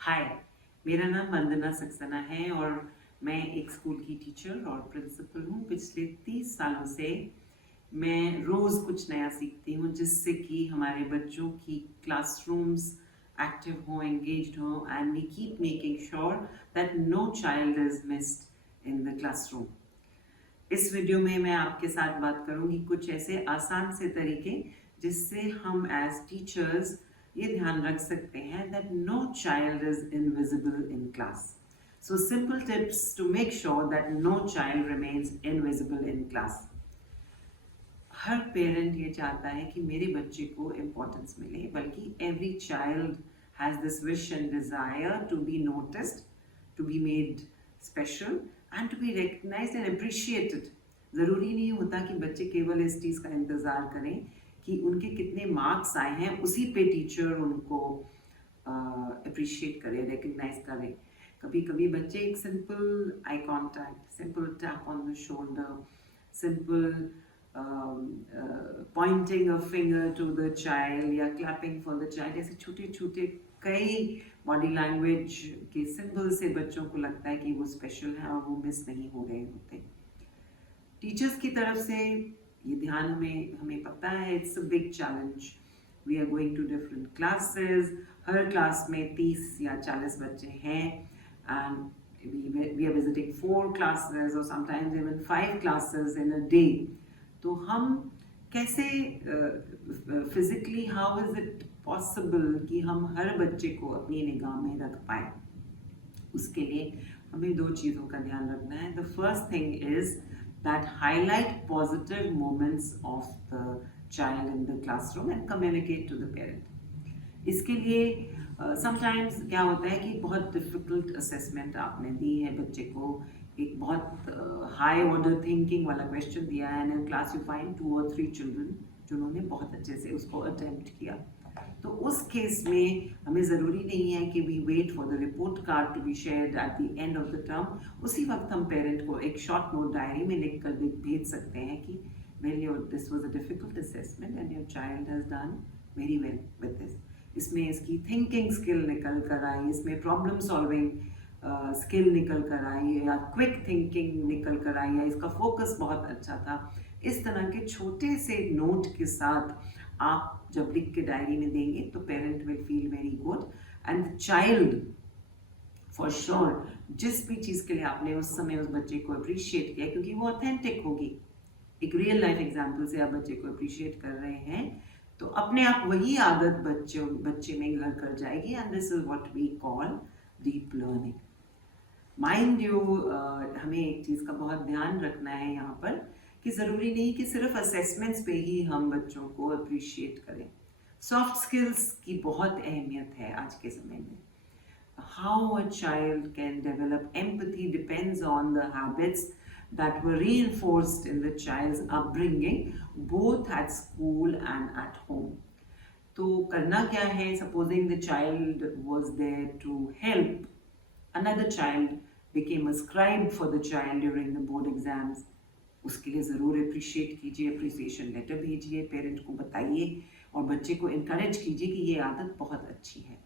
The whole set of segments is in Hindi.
हाय, मेरा नाम वंदना सक्सेना है और मैं एक स्कूल की टीचर और प्रिंसिपल हूँ। पिछले 30 सालों से मैं रोज़ कुछ नया सीखती हूँ जिससे कि हमारे बच्चों की क्लासरूम्स एक्टिव हों, एंगेज्ड हों and we keep making sure that no child is missed in the classroom. इस वीडियो में मैं आपके साथ बात करूंगी कुछ ऐसे आसान से तरीके जिससे हम एज टीचर्स ये ध्यान रख सकते हैं that no child is invisible in class. So simple tips to make sure that no child remains invisible in class. हर पेरेंट ये चाहता है कि मेरे बच्चे को इम्पोर्टेंस मिले, बल्कि every child has this wish and desire to be noticed, to be made special and to be recognised and appreciated. ज़रूरी नहीं होता कि बच्चे केवल इस चीज़ का इंतज़ार करें कि उनके कितने मार्क्स आए हैं उसी पे टीचर उनको अप्रिशिएट करे, रिकग्नाइज करे। कभी कभी बच्चे एक simple eye contact, simple tap on the shoulder, simple pointing a finger to the child या क्लैपिंग फॉर द चाइल्ड, ऐसे छोटे छोटे कई बॉडी लैंग्वेज के सिंबल से बच्चों को लगता है कि वो स्पेशल है और वो मिस नहीं हो रहे होते। टीचर्स की तरफ से ये ध्यान हमें हमें पता है it's a big challenge. We are going to different classes, हर क्लास में 30 या 40 बच्चे हैं एंड we are visiting 4 classes or sometimes even 5 classes in a day. तो हम कैसे physically how is it possible कि हम हर बच्चे को अपनी निगाह में रख पाए? उसके लिए हमें 2 चीज़ों का ध्यान रखना है। The first thing is that highlight positive moments of the child in the classroom and communicate to the parent. इसके लिए समटाइम्स क्या होता है कि बहुत डिफिकल्ट असेसमेंट आपने दी है बच्चे को, एक बहुत हाई ऑर्डर थिंकिंग वाला क्वेश्चन दिया है and in class you find 2 or 3 children जिन्होंने बहुत अच्छे से उसको अटेम्प्ट किया। तो उस केस में हमें ज़रूरी नहीं है कि we wait for the report card to be shared at the end of the term. उसी वक्त हम पेरेंट को एक शॉर्ट नोट डायरी में लिख कर भेज सकते हैं कि well your this was a difficult assessment and your child has done very well with this. इसमें इसकी थिंकिंग स्किल निकल कर आई, इसमें प्रॉब्लम सॉल्विंग स्किल निकल कर आई, या क्विक थिंकिंग निकल कर आई, या इसका फोकस बहुत अच्छा था। इस तरह के छोटे से नोट के साथ आप जब लिख के डायरी में देंगे तो parent will feel very good and child for sure जिस भी चीज़ के लिए आपने उस समय उस बच्चे को अप्रिशिएट किया, क्योंकि वो ऑथेंटिक होगी, एक रियल लाइफ एग्जाम्पल से आप बच्चे को अप्रिशिएट कर रहे हैं, तो अपने आप वही आदत बच्चे में घर कर जाएगी and this is what we call deep learning. Mind you, हमें एक चीज़ का बहुत ध्यान रखना है यहाँ पर कि ज़रूरी नहीं कि सिर्फ असेसमेंट्स पे ही हम बच्चों को अप्रिशिएट करें। सॉफ्ट स्किल्स की बहुत अहमियत है आज के समय में। How a child can develop empathy depends on the habits that were reinforced in the child's upbringing, both at school and at home. तो करना क्या है? Supposing the child was there to help, another child became a scribe for the child during the board exams. उसके लिए ज़रूर अप्रिशिएट कीजिए, अप्रिसिएशन लेटर भेजिए, पेरेंट को बताइए और बच्चे को इनकरेज कीजिए कि ये आदत बहुत अच्छी है।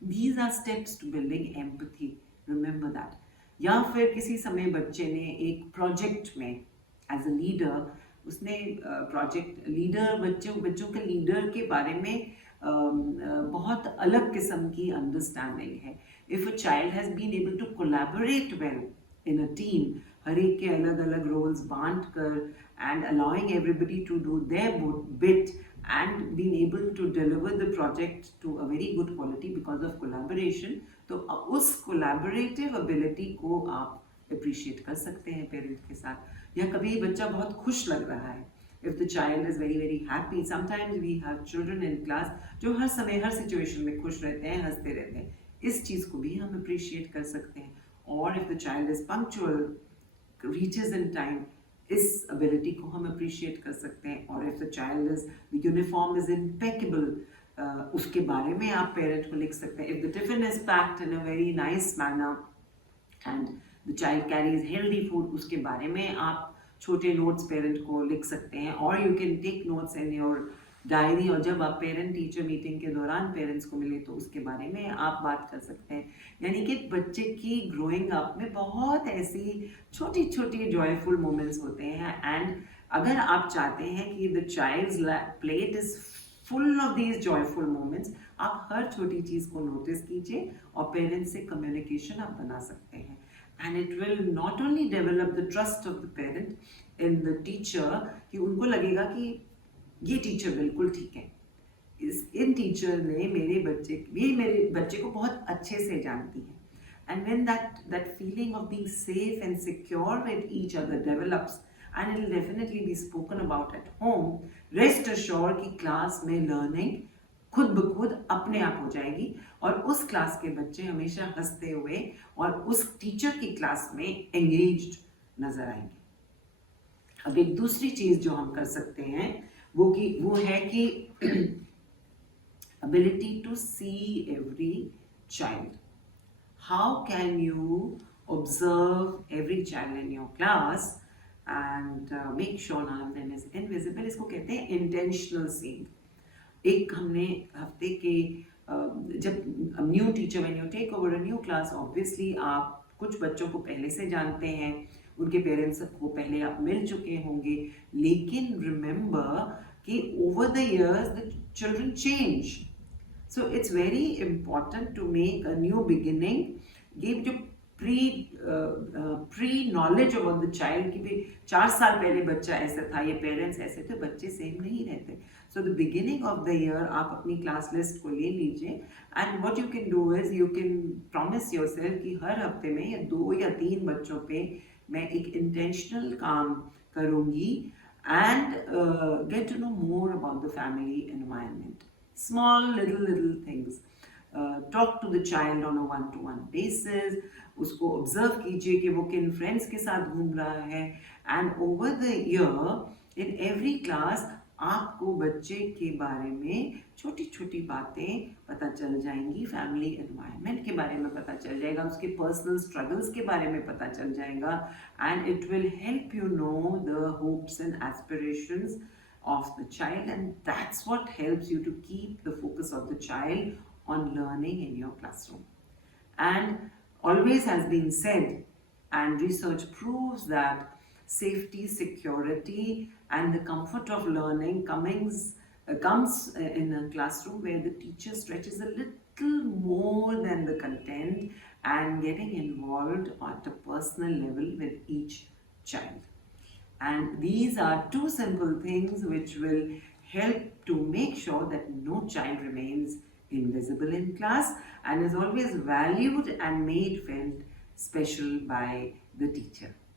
These are steps to building empathy. Remember that. या फिर किसी समय बच्चे ने एक प्रोजेक्ट में एज अ लीडर, उसने प्रोजेक्ट लीडर बच्चों के लीडर के बारे में बहुत अलग किस्म की अंडरस्टैंडिंग है। If a child has been able to collaborate well in a team, हर एक के अलग अलग रोल्स बांट कर and allowing everybody to do their bit and being able to deliver the project to a very good quality because of collaboration, तो उस collaborative ability को आप appreciate कर सकते हैं पेरेंट के साथ। या कभी बच्चा बहुत खुश लग रहा है, if the child is very very happy, sometimes we have children in class जो हर समय हर situation में खुश रहते हैं, हंसते रहते हैं, इस चीज़ को भी हम appreciate कर सकते हैं। और if the child is punctual, reaches in time, इस एबिलिटी को हम अप्रिशिएट कर सकते हैं। और if the child is the uniform is impeccable, उसके बारे में आप पेरेंट को लिख सकते हैं। If the tiffin is packed in a very nice manner and the child carries healthy food, उसके बारे में आप छोटे नोट्स पेरेंट को लिख सकते हैं। और you can take notes in your diary, और जब आप पेरेंट टीचर मीटिंग के दौरान पेरेंट्स को मिले तो उसके बारे में आप बात कर सकते हैं। यानी कि बच्चे की ग्रोइंग अप में बहुत ऐसी छोटी छोटी जॉयफुल मोमेंट्स होते हैं, एंड अगर आप चाहते हैं कि the child's plate is full of these joyful moments, आप हर छोटी चीज़ को नोटिस कीजिए और पेरेंट्स से कम्युनिकेशन आप बना सकते हैं, and it will not only develop the trust of the parent in the teacher, कि उनको लगेगा कि ये टीचर बिल्कुल ठीक है, इन टीचर ने मेरे बच्चे को बहुत अच्छे से जानती है। And when that feeling of being safe and secure with each other develops, and it will definitely be spoken about at home, rest assure कि क्लास में लर्निंग खुद ब खुद अपने आप हो जाएगी, और उस क्लास के बच्चे हमेशा हंसते हुए और उस टीचर की क्लास में एंगेज्ड नजर आएंगे। अब एक दूसरी चीज जो हम कर सकते हैं वो है कि ability to see every child. How can you observe every child in your class and make sure none of them is invisible? इसको कहते हैं intentional seeing. एक हमने हफ्ते के जब new teacher, when you take over a new class, obviously आप कुछ बच्चों को पहले से जानते हैं, उनके पेरेंट्स को पहले आप मिल चुके होंगे, लेकिन रिमेंबर कि over the years the children change, so it's very important to make a new beginning. ये जो pre knowledge about the child, कि भाई 4 साल पहले बच्चा ऐसा था, ये पेरेंट्स ऐसे थे, बच्चे सेम नहीं रहते। So the beginning of the year आप अपनी क्लास लिस्ट को ले लीजिए, and what you can do is you can promise yourself कि हर हफ्ते में या 2 या 3 बच्चों पे मैं एक इंटेंशनल काम करूंगी, and get to know more about the family environment, small little things. Talk to the child on a 1-to-1 basis, उसको ऑब्जर्व कीजिए कि वो किन फ्रेंड्स के साथ घूम रहा है, and over the year in every class आपको बच्चे के बारे में छोटी छोटी बातें पता चल जाएंगी, फैमिली एनवायरनमेंट के बारे में पता चल जाएगा, उसके पर्सनल स्ट्रगल्स के बारे में पता चल जाएगा, and it will help you know the hopes and aspirations of the child, and that's what helps you to keep the focus of the child on learning in your classroom. And always has been said, and research proves that safety, security and the comfort of learning comes in a classroom where the teacher stretches a little more than the content and getting involved at a personal level with each child. And these are 2 simple things which will help to make sure that no child remains invisible in class and is always valued and made felt special by the teacher.